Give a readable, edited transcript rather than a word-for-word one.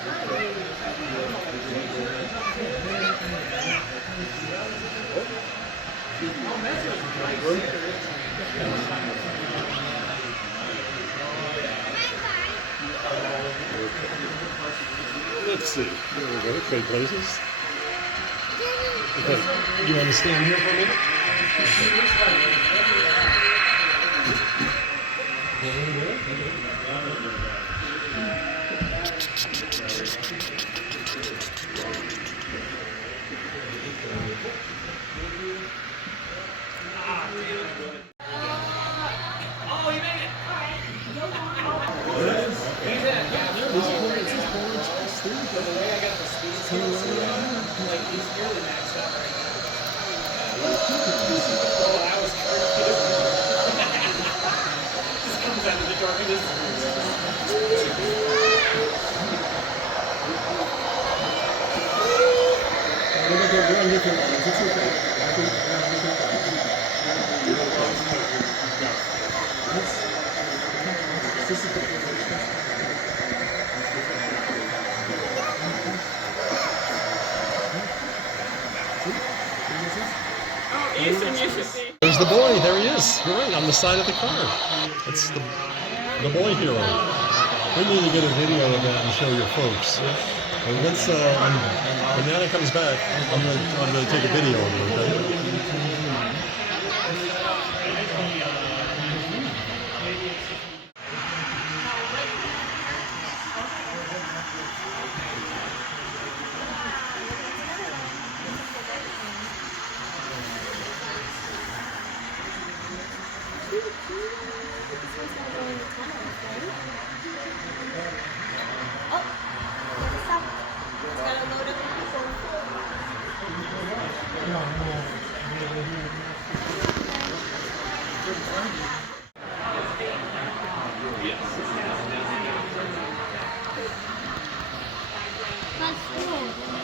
Let's see. There we go. Trade places. Okay. You want to stand here for a minute? There's the boy. There he is. You're right, on the side of the car. It's the boy hero. We need to get a video of that and show your folks. And once when Nana comes back, I'm gonna take a video of it. Okay? That's cool.